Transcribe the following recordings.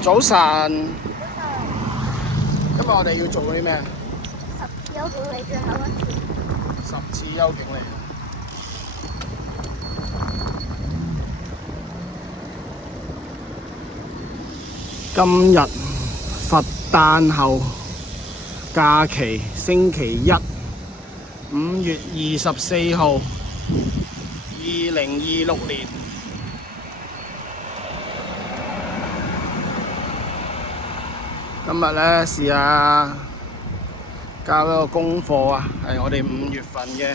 早晨，今日我哋要做啲咩10次休警你最後一次。？10次休警嚟。今日佛誕後假期星期一，5月24號，2026年。今日呢，試下交一個功課啊，係我哋5月份嘅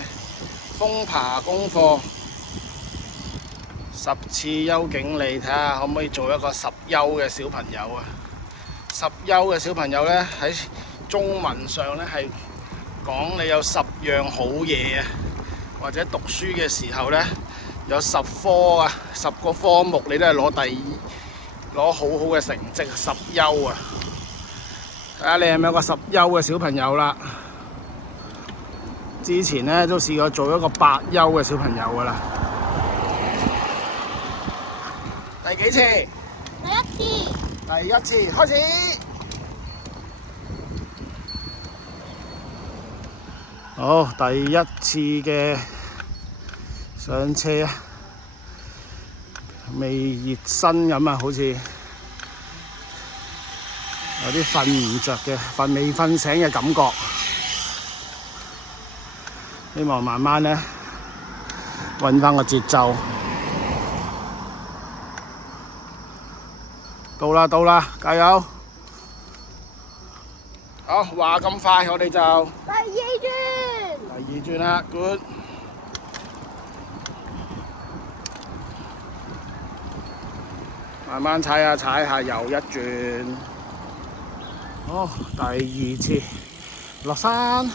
風爬功課。10次休警，你睇下可唔可以做一個10休嘅小朋友啊？10休嘅小朋友呢，喺中文上呢係講你有10樣好嘢啊，或者讀書嘅時候呢，有10科啊，10個科目你都係攞好好嘅成績，10休啊！睇下你係咪有個10休嘅小朋友啦？之前呢都試過做一個8休嘅小朋友噶啦。第幾次？第一次。第一次，開始。好，第一次嘅上車啊，未熱身咁啊，好似有啲瞓唔着嘅，未瞓醒嘅感覺。希望慢慢呢搵返個節奏。到啦，加油！好，話咁快，我哋就第二轉啦 ，good。慢慢踩下，又一轉。好，第2次落山。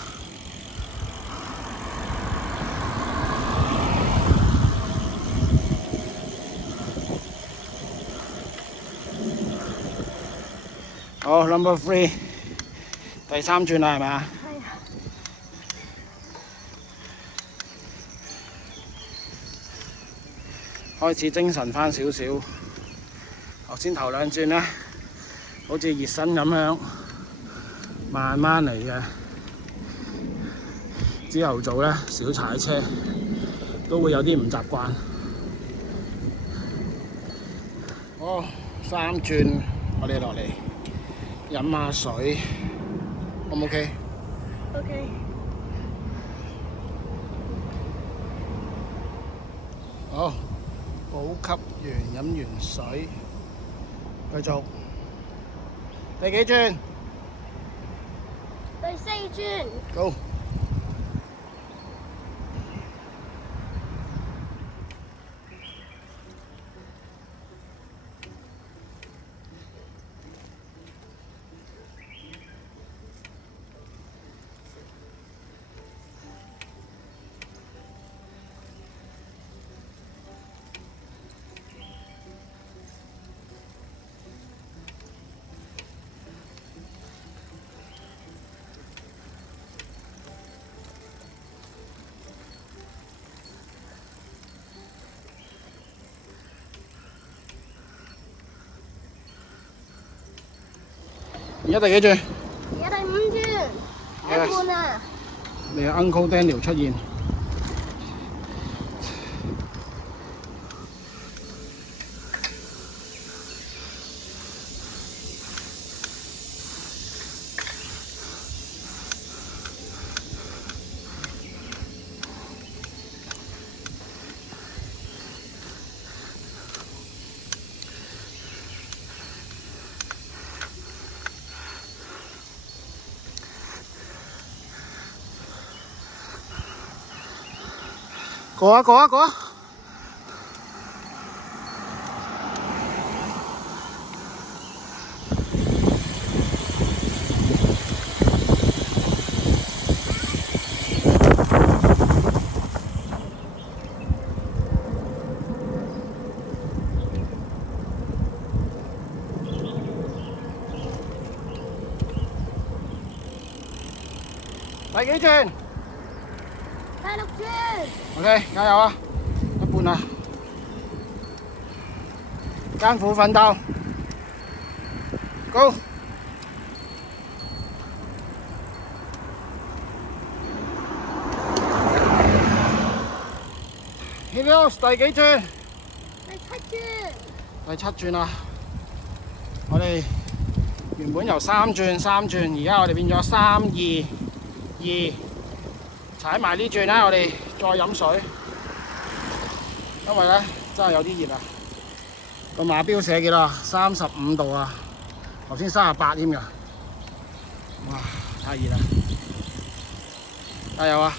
好 ，number 3，第3轉啦，係咪啊？係啊。開始精神返少少。頭先頭2轉呢，好似熱身咁樣，慢慢嚟嘅。朝頭早呢，少踩車，都會有啲唔習慣。好，3轉，我哋落嚟。飲下水，O 唔 OK？ OK。好，補給完，飲完水，繼續。第幾轉？第4轉。Go。而家第幾轉？而家第5轉，一半啊！你嘅 Uncle Daniel 出現。過啊！第幾轉？第6轉。OK，加油啊！一半啦，艱苦奮鬥。Go！ Helios 第幾轉？第7轉。第7轉啦！我哋原本由3轉，而家我哋變咗3、2、2，踩埋呢轉啦！我哋再飲水，因為咧真係有啲熱啊！個馬標寫幾多啊？35度啊！頭先38添㗎，哇！太熱啦！加油啊！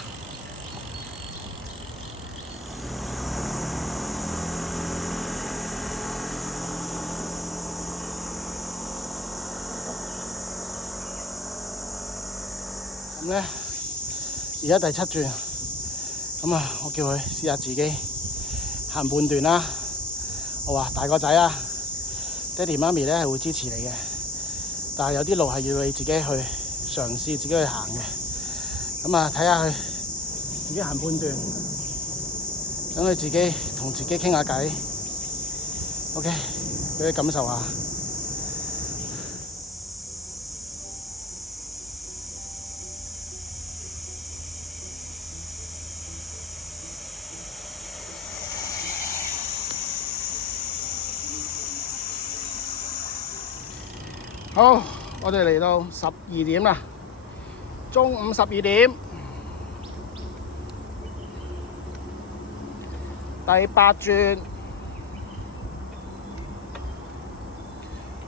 咁咧，而家第7轉，咁啊，我叫佢試下自己行半段啦。我話大個仔啊，爹哋媽咪咧係會支持你嘅，但係有啲路係要你自己去嘗試，自己去行嘅。咁啊，睇下佢自己行半段，等佢自己同自己傾下偈。OK， 俾佢感受下。好，我哋嚟到12點啦，中午12點，第8轉，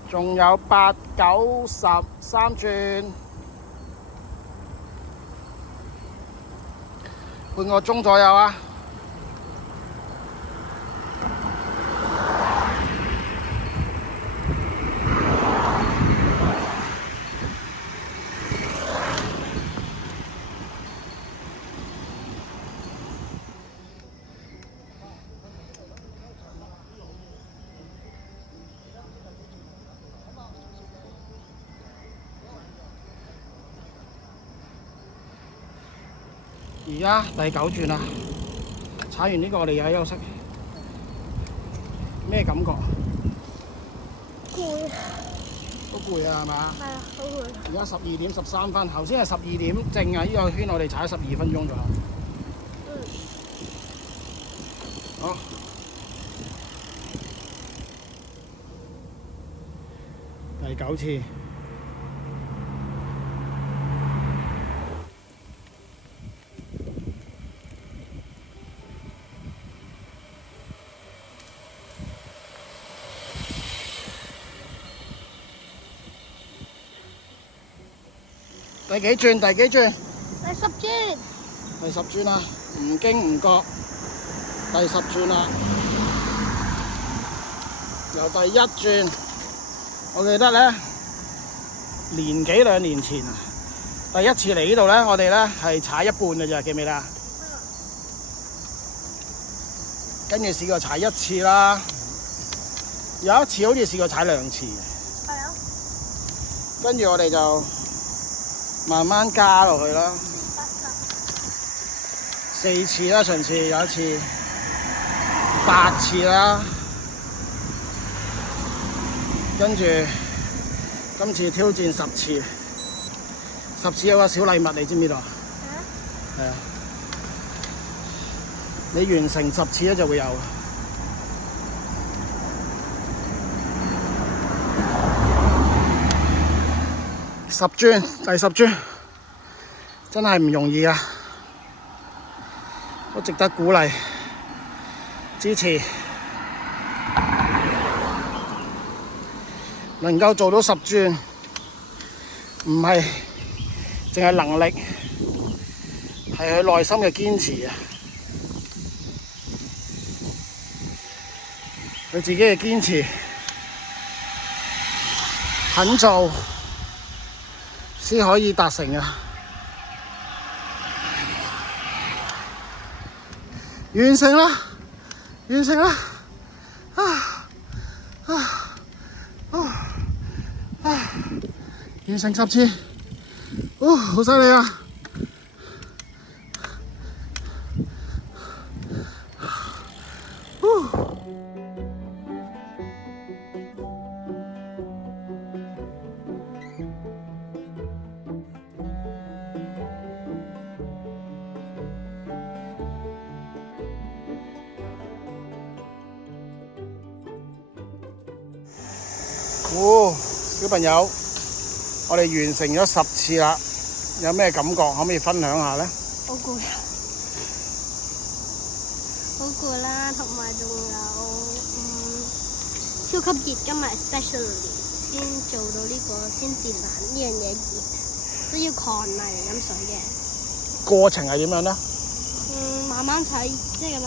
仲有8、9、10、3轉，半個鐘左右啊！而家第9轉啦，踩完呢個我哋又喺休息，咩感覺？攰。都攰啊，係嘛？係啊，好攰。而家12點13分，頭先係12點正啊！呢個圈我哋踩咗12分鐘左右。好。第9次。第幾轉？第10轉。第10轉啦，唔經唔覺，第10轉啦。由第1轉，我記得咧年幾2年前啊，第1次嚟呢度咧，我哋咧係踩一半嘅咋，記唔記得？跟住試過踩1次啦，有一次好似試過踩2次嘅。係啊。跟住我哋就慢慢加落去啦，4次啦，上次有一次8次啦，跟住今次挑戰10次，10次有個小禮物，你知唔知道啊？係啊，你完成10次咧就會有。10轉，第10轉，真係唔容易啊！都值得鼓勵、支持。能夠做到10轉，唔係淨係能力，係佢內心嘅堅持啊！佢自己嘅堅持，肯做，先可以達成啊！完成啦！完成啦！完成10次，好犀利啊！哦，小朋友，我哋完成咗10次啦，有咩感覺？可唔可以分享下呢？好攰啊！好攰啦，同埋仲有超級熱，今日 especially 先做到呢個先至難，呢樣嘢熱都要抗嚟飲水嘅。過程係點樣呢？慢慢睇，即係咁樣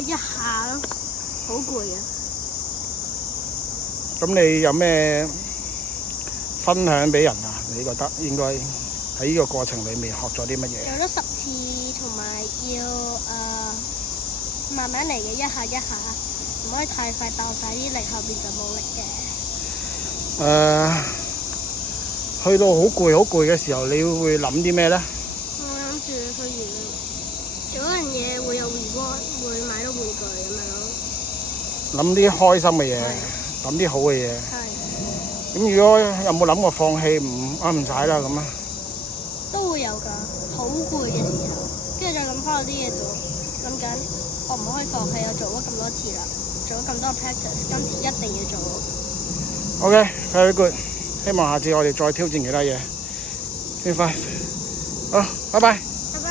一下咯，好攰啊！咁你有咩分享俾人啊？你覺得應該喺呢個過程裡面學咗啲乜嘢？做咗10次，同埋要慢慢嚟嘅，一下，唔可以太快爆晒啲力，後邊就冇力嘅。去到好攰嘅時候，你會諗啲咩呢？我諗住去完做嗰樣嘢會有 reward， 會買到玩具咁樣咯。諗啲開心嘅嘢，係諗啲好嘅嘢。係咁如果有冇諗過放棄唔踩啦咁啊？都會有㗎，好攰嘅時候，跟住再諗翻嗰啲嘢做，諗緊我唔可以放棄，我做咗咁多次啦，做咗咁多 practice， 今次一定要做。OK， very good。希望下次我哋再挑戰其他嘢。5，好，拜拜。拜拜。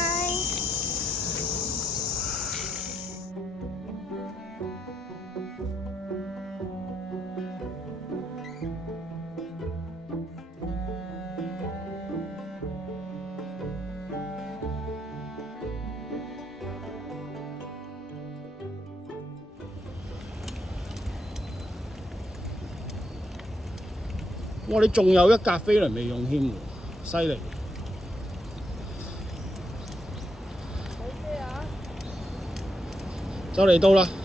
我哋仲有一架飛輪未用添喎，犀利！就嚟到啦〜